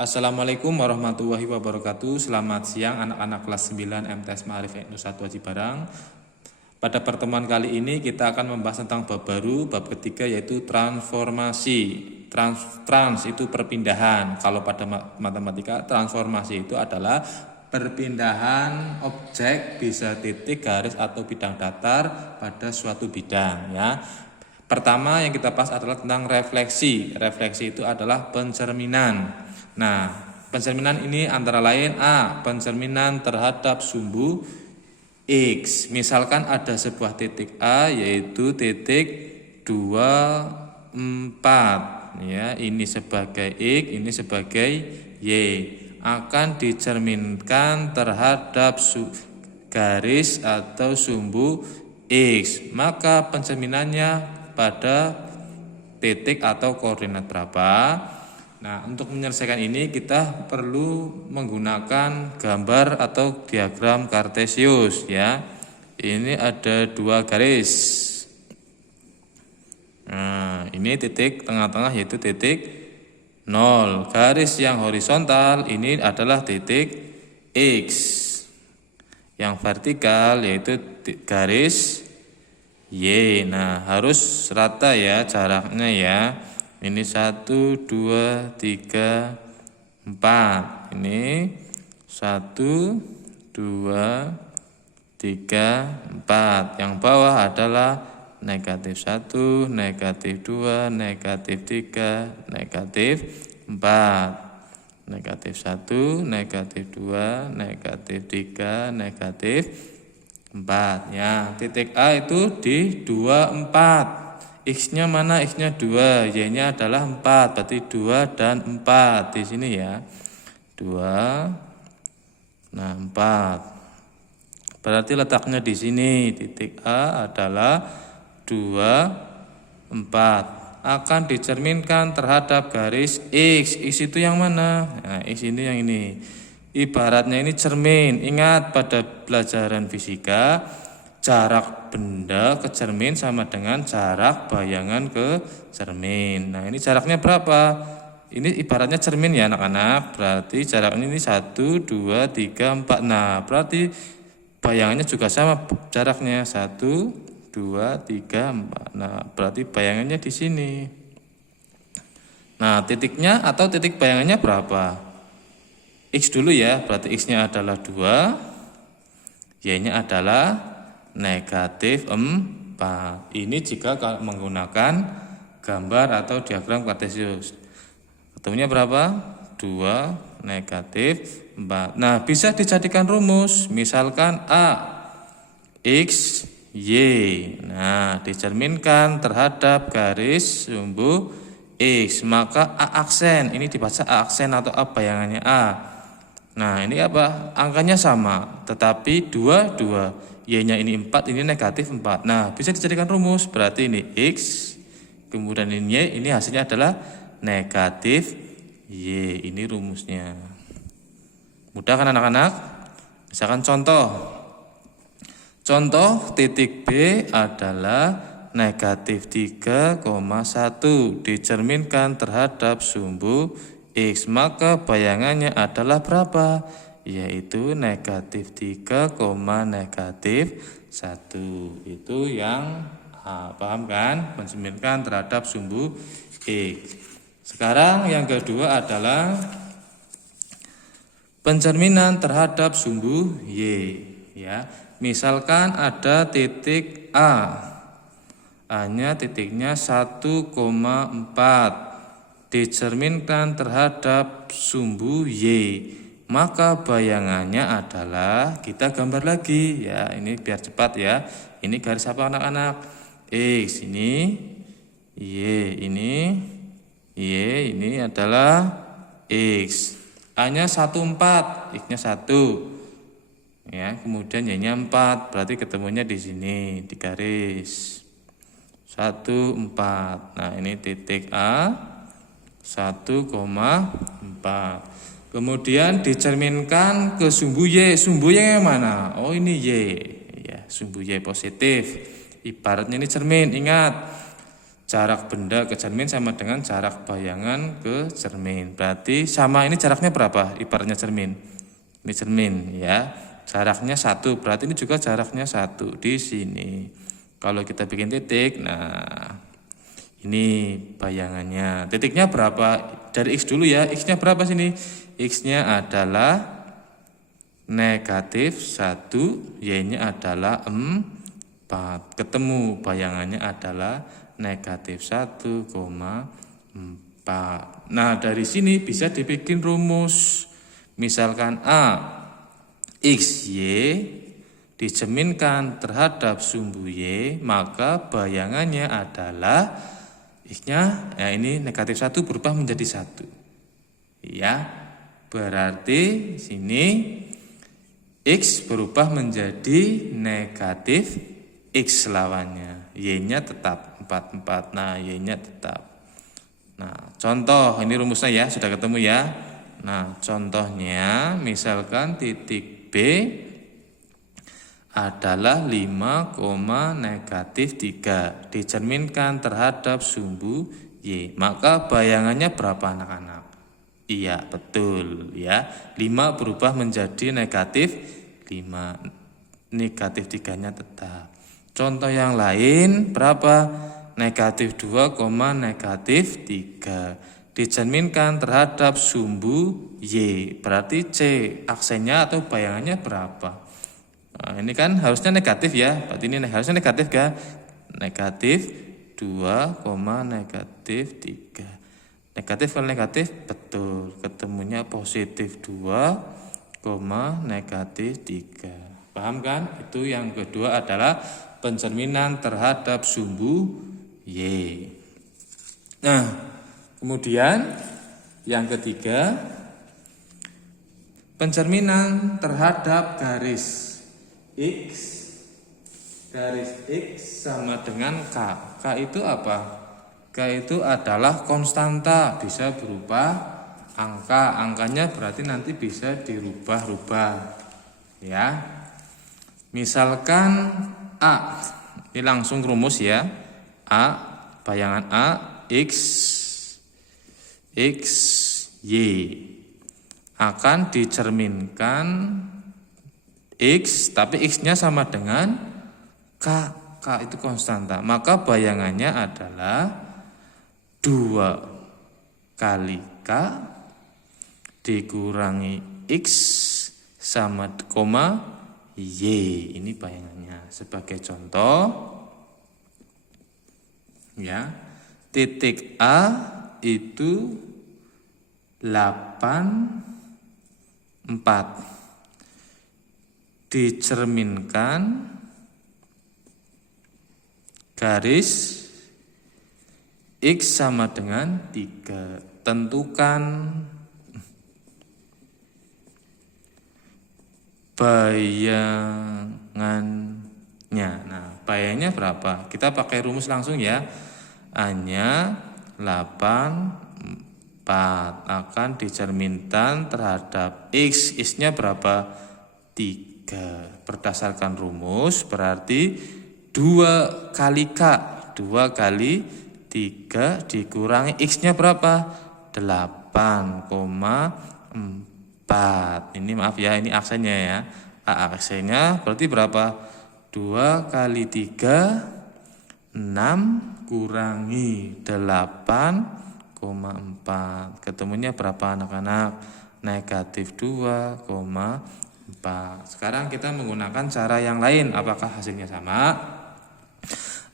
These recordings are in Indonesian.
Assalamualaikum warahmatullahi wabarakatuh. Selamat siang anak-anak kelas 9 MTS Ma'arif NU 1 Haji Barang. Pada pertemuan kali ini kita akan membahas tentang bab baru, bab ketiga yaitu transformasi. Trans itu perpindahan. Kalau pada matematika transformasi itu adalah perpindahan objek bisa titik, garis atau bidang datar pada suatu bidang ya. Pertama yang kita bahas adalah tentang refleksi. Refleksi itu adalah pencerminan. Nah, pencerminan ini antara lain A. Pencerminan terhadap sumbu X. Misalkan ada sebuah titik A yaitu titik 2, 4 ya, ini sebagai X, ini sebagai Y. Akan dicerminkan terhadap garis atau sumbu X. Maka pencerminannya pada titik atau koordinat berapa. Nah, untuk menyelesaikan ini kita perlu menggunakan gambar atau diagram kartesius ya. Ini ada dua garis. Nah, ini titik tengah-tengah yaitu titik 0. Garis yang horizontal ini adalah titik X. Yang vertikal yaitu garis Y. Nah, harus rata ya jaraknya ya. Ini 1, 2, 3, 4. Ini 1, 2, 3, 4. Yang bawah adalah negatif 1, negatif 2, negatif 3, negatif 4. Negatif 1, negatif 2, negatif 3, negatif 4. Ya, titik A itu di 2, 4. X-nya mana? X-nya 2, Y-nya adalah 4. Berarti 2 dan 4 di sini ya. 2. Nah, 4. Berarti letaknya di sini. Titik A adalah 2, 4. Akan dicerminkan terhadap garis X. X itu yang mana? Nah, X ini yang ini. Ibaratnya ini cermin. Ingat pada pelajaran fisika, jarak benda ke cermin sama dengan jarak bayangan ke cermin. Nah, ini jaraknya berapa? Ini ibaratnya cermin ya anak-anak. Berarti jaraknya ini 1, 2, 3, 4. Nah, berarti bayangannya juga sama jaraknya 1, 2, 3, 4. Nah, berarti bayangannya di sini. Nah, titiknya atau titik bayangannya berapa? X dulu ya. Berarti X-nya adalah 2. Y-nya adalah negatif 4. Ini jika menggunakan gambar atau diagram kartesius. Ketemunya berapa? 2, negatif 4. Nah, bisa dijadikan rumus. Misalkan A, X, Y. Nah, dicerminkan terhadap garis sumbu X. Maka A aksen. Ini dibaca A aksen atau A bayangannya A. Nah, ini apa? Angkanya sama. Tetapi 2, 2. Y-nya ini 4, ini negatif 4. Nah, bisa dijadikan rumus. Berarti ini X, kemudian ini Y, ini hasilnya adalah negatif Y. Ini rumusnya. Mudah kan anak-anak? Misalkan contoh. Contoh titik B adalah negatif 3,1. Dicerminkan terhadap sumbu X. Maka bayangannya adalah berapa? Yaitu negatif 3, negatif 1. Itu yang paham kan? Mencerminkan terhadap sumbu X. Sekarang yang kedua adalah pencerminan terhadap sumbu Y ya. Misalkan ada titik A. A-nya titiknya 1,4. Dicerminkan terhadap sumbu Y. Maka bayangannya adalah, kita gambar lagi ya, ini biar cepat ya. Ini garis apa anak-anak? X, ini Y, ini adalah X. A-nya 1,4, X-nya 1. Ya, kemudian Y-nya 4, berarti ketemunya di sini di garis 1,4. Nah, ini titik A 1,4. Kemudian dicerminkan ke sumbu Y. Sumbu Y yang mana? Oh, ini Y. Ya, sumbu Y positif. Ibaratnya ini cermin. Ingat, jarak benda ke cermin sama dengan jarak bayangan ke cermin. Berarti sama, ini jaraknya berapa? Ibaratnya cermin. Ini cermin ya. Jaraknya 1, berarti ini juga jaraknya 1 di sini. Kalau kita bikin titik, nah ini bayangannya. Titiknya berapa? Dari X dulu ya. X-nya berapa sini? X-nya adalah negatif 1, Y-nya adalah 4. Ketemu bayangannya adalah negatif 1,4. Nah, dari sini bisa dibikin rumus. Misalkan A, X, Y dicerminkan terhadap sumbu Y, maka bayangannya adalah X-nya, ya ini negatif 1 berubah menjadi 1. Ya, berarti sini X berubah menjadi negatif X lawannya. Y-nya tetap 44. Nah, Y-nya tetap. Nah, contoh, ini rumusnya ya, sudah ketemu ya. Nah, contohnya misalkan titik B adalah 5, negatif 3 dicerminkan terhadap sumbu Y. Maka bayangannya berapa anak-anak? Iya, betul ya. 5 berubah menjadi negatif 5. Negatif 3-nya tetap. Contoh yang lain berapa? Negatif 2, negatif 3 dicerminkan terhadap sumbu Y. Berarti C aksennya atau bayangannya berapa? Nah, ini kan harusnya negatif ya. Berarti ini harusnya negatif kan? Negatif 2, negatif 3. Negatif kalau negatif betul. Ketemunya positif 2, negatif 3. Paham kan? Itu yang kedua adalah pencerminan terhadap sumbu Y. Nah, kemudian yang ketiga, pencerminan terhadap garis X. Garis X sama dengan K. K itu apa? K itu adalah konstanta, bisa berupa angka. Angkanya berarti nanti bisa dirubah-rubah. Ya. Misalkan A. Ini langsung rumus ya. A, bayangan A, X, Y akan dicerminkan X, tapi X-nya sama dengan K. K itu konstanta. Maka bayangannya adalah 2 kali K dikurangi X sama koma Y. Ini bayangannya. Sebagai contoh ya, titik A itu 8, 4 dicerminkan garis X sama dengan 3. Tentukan bayangannya. Nah, bayangannya berapa? Kita pakai rumus langsung ya. A-nya 8, 4 akan dicerminkan terhadap X. X-nya berapa? 3. Berdasarkan rumus berarti 2 kali K. 2 kali 3 dikurangi X-nya berapa? 8,4. Ini maaf ya, ini aksennya ya. A aksennya berarti berapa? 2 kali 3, 6 kurangi 8,4. Ketemunya berapa anak-anak? Negatif 2,4. Sekarang kita menggunakan cara yang lain. Apakah hasilnya sama?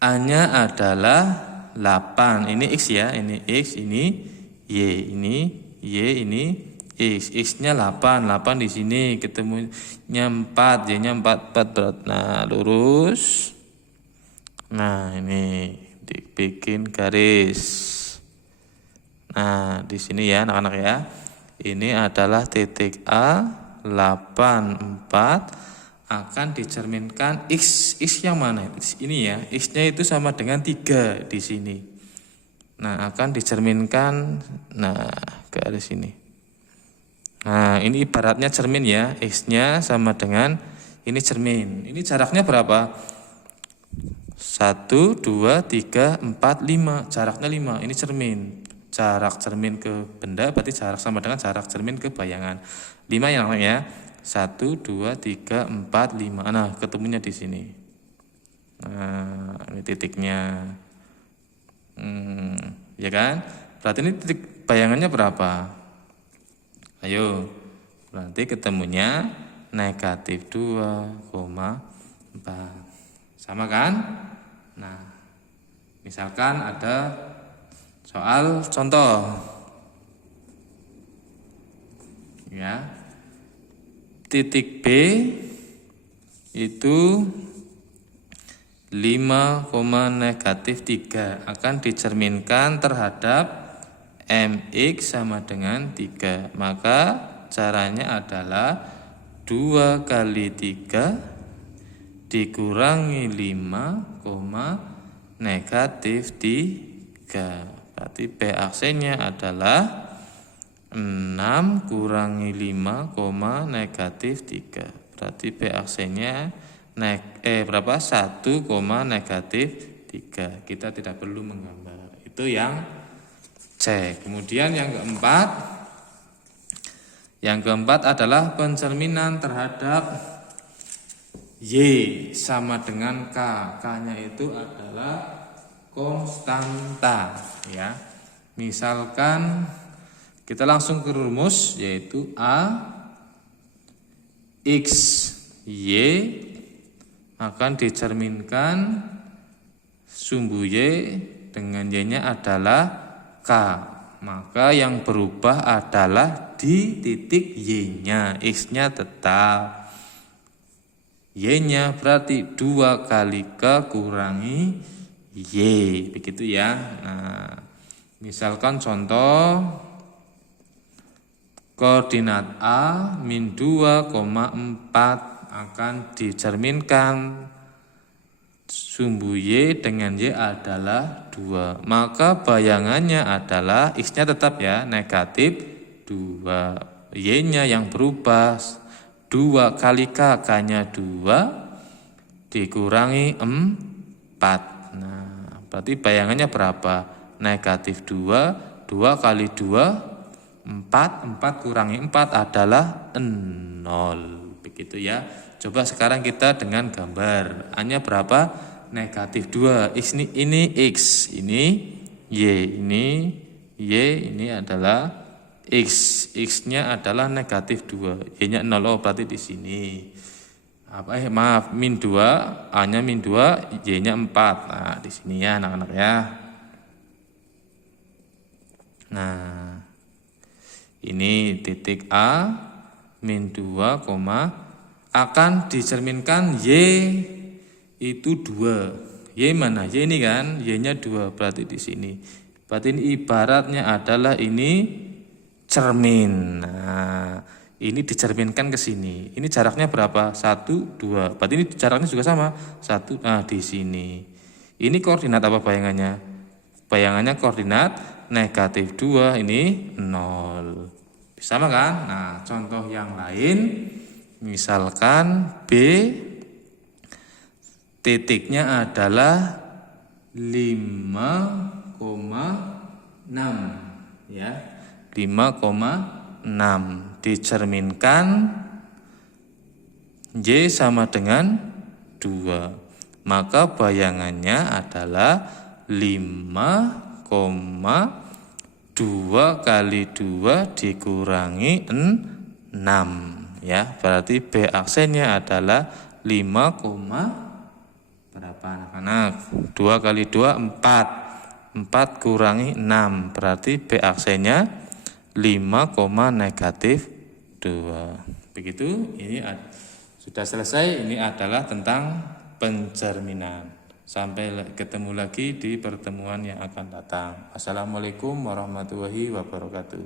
A-nya adalah 8. Ini X ya, ini X, ini Y, ini Y, ini X. X-nya 8, 8 di sini, ketemunya 4, Y-nya 4, 4 berat. Nah, lurus. Nah, ini dibikin garis. Nah, di sini ya anak-anak ya. Ini adalah titik A. 8, 4 akan dicerminkan X. X yang mana? X ini ya. X-nya itu sama dengan 3 di sini. Nah, akan dicerminkan garis ini. Nah, ini ibaratnya cermin ya. X-nya sama dengan ini cermin. Ini jaraknya berapa? 1, 2, 3, 4, 5. Jaraknya 5. Ini cermin. Jarak cermin ke benda berarti jarak sama dengan jarak cermin ke bayangan. 5 yang namanya. 1, 2, 3, 4, 5. Nah, ketemunya di sini. Nah, ini titiknya. Ya kan? Berarti ini titik bayangannya berapa? Ayo. Berarti ketemunya negatif 2,4. Sama kan? Nah, misalkan ada soal contoh. Ya. Titik B itu 5,-3 akan dicerminkan terhadap MX sama dengan 3. Maka caranya adalah 2 kali 3 dikurangi 5, negatif 3. Berarti BAC-nya adalah 6 kurangi 5, negatif 3. Berarti BAC-nya berapa? 1, negatif 3. Kita tidak perlu menggambar. Itu yang C. Kemudian yang keempat. Yang keempat adalah pencerminan terhadap Y sama dengan K. K-nya itu adalah konstanta, ya. Misalkan kita langsung ke rumus, yaitu A X Y akan dicerminkan sumbu Y dengan Y-nya adalah K. Maka yang berubah adalah di titik Y-nya. X-nya tetap. Y-nya berarti 2 kali K kurangi Y. Begitu ya. Nah, misalkan contoh koordinat A min 2,4 akan dicerminkan sumbu Y dengan Y adalah 2. Maka bayangannya adalah X-nya tetap ya, negatif 2. Y-nya yang berubah 2 kali K, K-nya 2 dikurangi 4. Nah, berarti bayangannya berapa? Negatif 2, 2 kali 2, 4, 4 kurangi 4 adalah 0. Begitu ya. Coba sekarang kita dengan gambar. A-nya berapa? Negatif 2. X ini X, ini Y, ini Y, ini adalah X. X-nya adalah negatif 2. Y-nya 0. Oh, berarti di sini. Maaf, min 2, A-nya min 2, Y-nya 4. Nah, di sini ya anak-anak ya. Nah, ini titik A min 2, akan dicerminkan Y itu 2. Y mana? Y ini kan, Y-nya 2, berarti di sini. Berarti ini ibaratnya adalah ini cermin. Nah, ini dicerminkan ke sini. Ini jaraknya berapa? 1, 2. Berarti ini jaraknya juga sama. 1, nah di sini. Ini koordinat apa bayangannya? Bayangannya koordinat negatif 2, ini 0. Sama kan? Nah, contoh yang lain. Misalkan B titiknya adalah 5,6 ya. 5,6 dicerminkan Y sama dengan 2. Maka bayangannya adalah 5,2 kali 2 dikurangi 6 ya. Berarti BAC-nya adalah 5, berapa anak-anak? 2 kali 2 4. 4 kurangi 6. Berarti BAC-nya 5, negatif 2. Begitu, ini sudah selesai. Ini adalah tentang pencerminan. Sampai ketemu lagi di pertemuan yang akan datang. Assalamualaikum warahmatullahi wabarakatuh.